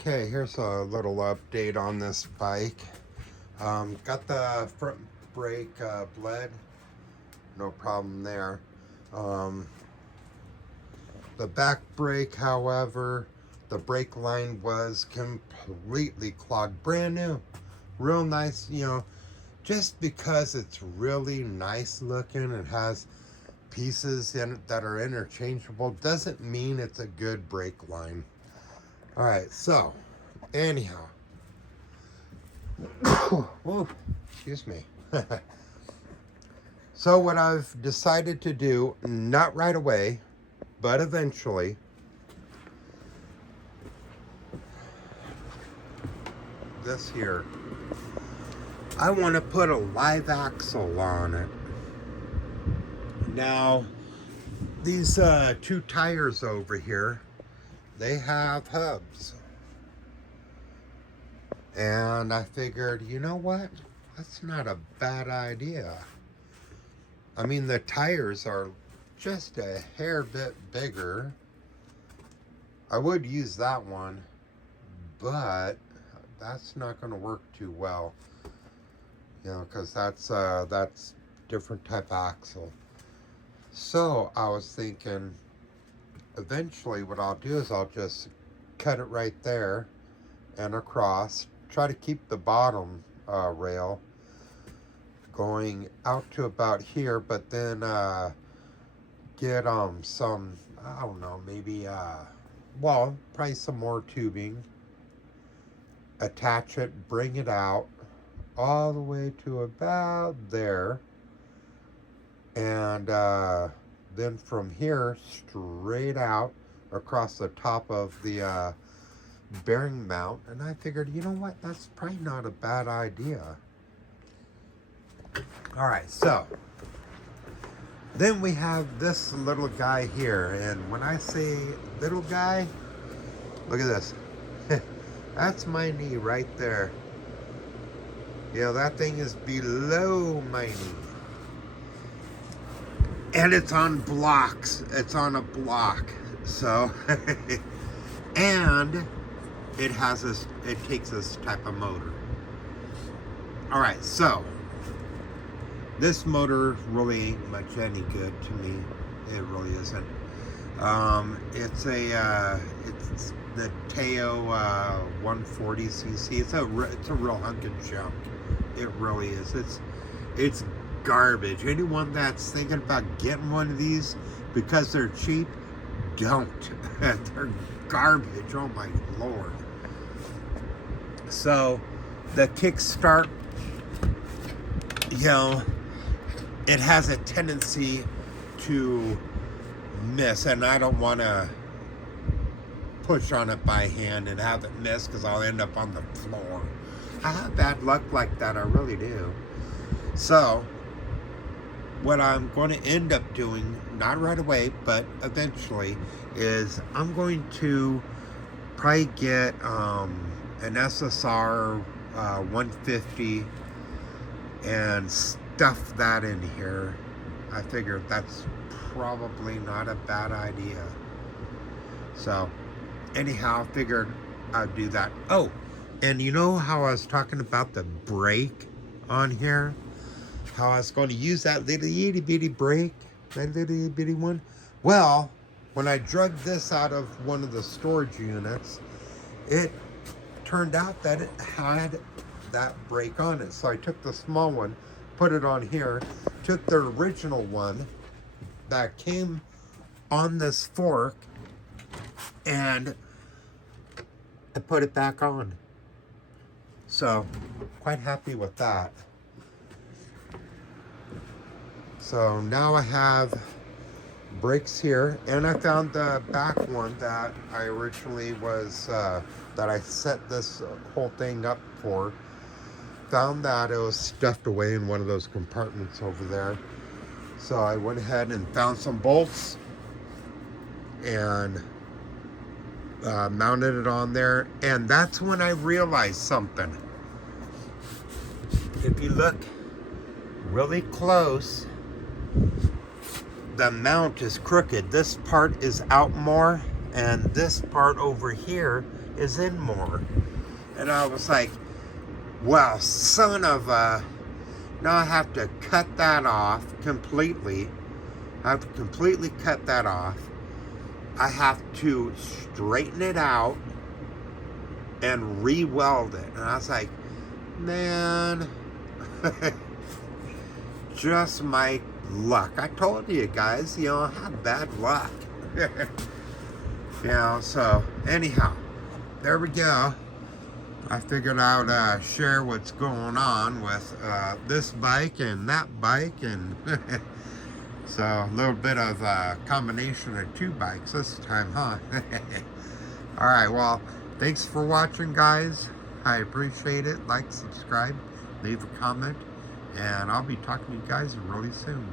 Okay, here's a little update on this bike. Got the front brake bled, no problem there. Um, the back brake, however, the brake line was completely clogged, brand new, real nice, just because it's really nice looking and has pieces in it that are interchangeable doesn't mean it's a good brake line. All right, so anyhow, oh, excuse me. So what I've decided to do, not right away, but eventually, this here, I want to put a live axle on it. Now, these two tires over here, they have hubs. And I figured, you know what? That's not a bad idea. I mean, the tires are just a hair bit bigger. I would use that one, but that's not going to work too well. Because that's different type axle. So I was thinking, eventually what I'll do is I'll just cut it right there and across. Try to keep the bottom rail going out to about here, but then get some, I don't know, maybe probably some more tubing, attach it, bring it out all the way to about there, and then from here straight out across the top of the bearing mount. And I figured, you know what, that's probably not a bad idea. All right, so then we have this little guy here, and when I say little guy, look at this. That's my knee right there. That thing is below my knee, and it's on blocks. It's on a block, so and it has this, it takes this type of motor. All right, so this motor really ain't much any good to me. It really isn't. It's the Teo 140cc. It's a real hunk of junk. It really is. It's garbage. Anyone that's thinking about getting one of these because they're cheap, don't. They're garbage. Oh my Lord. So the kickstart, it has a tendency to miss, and I don't want to push on it by hand and have it miss because I'll end up on the floor. I have bad luck like that, I really do. So what I'm going to end up doing, not right away, but eventually, is I'm going to probably get an SSR 150 and stuff that in here. I figured that's probably not a bad idea. So anyhow, I figured I'd do that. Oh, and you know how I was talking about the brake on here? How I was going to use that little itty bitty brake, that little itty bitty one? Well, when I drug this out of one of the storage units, it turned out that it had that brake on it. So I took the small one, put it on here, took the original one that came on this fork, and I put it back on. So quite happy with that. So now I have brakes here, and I found the back one that I originally was that I set this whole thing up for. Found that it was stuffed away in one of those compartments over there. So I went ahead and found some bolts and mounted it on there. And that's when I realized something. If you look really close, the mount is crooked. This part is out more, and this part over here is in more. And I was like, well, son of a... Now I have to cut that off completely. I have to completely cut that off. I have to straighten it out and re-weld it. And I was like, man, just my luck. I told you guys, you know, I have bad luck. You know, so anyhow, there we go. I figured I'd share what's going on with this bike and that bike, and so a little bit of a combination of two bikes this time, huh? Alright, well, thanks for watching, guys. I appreciate it. Like, subscribe, leave a comment, and I'll be talking to you guys really soon.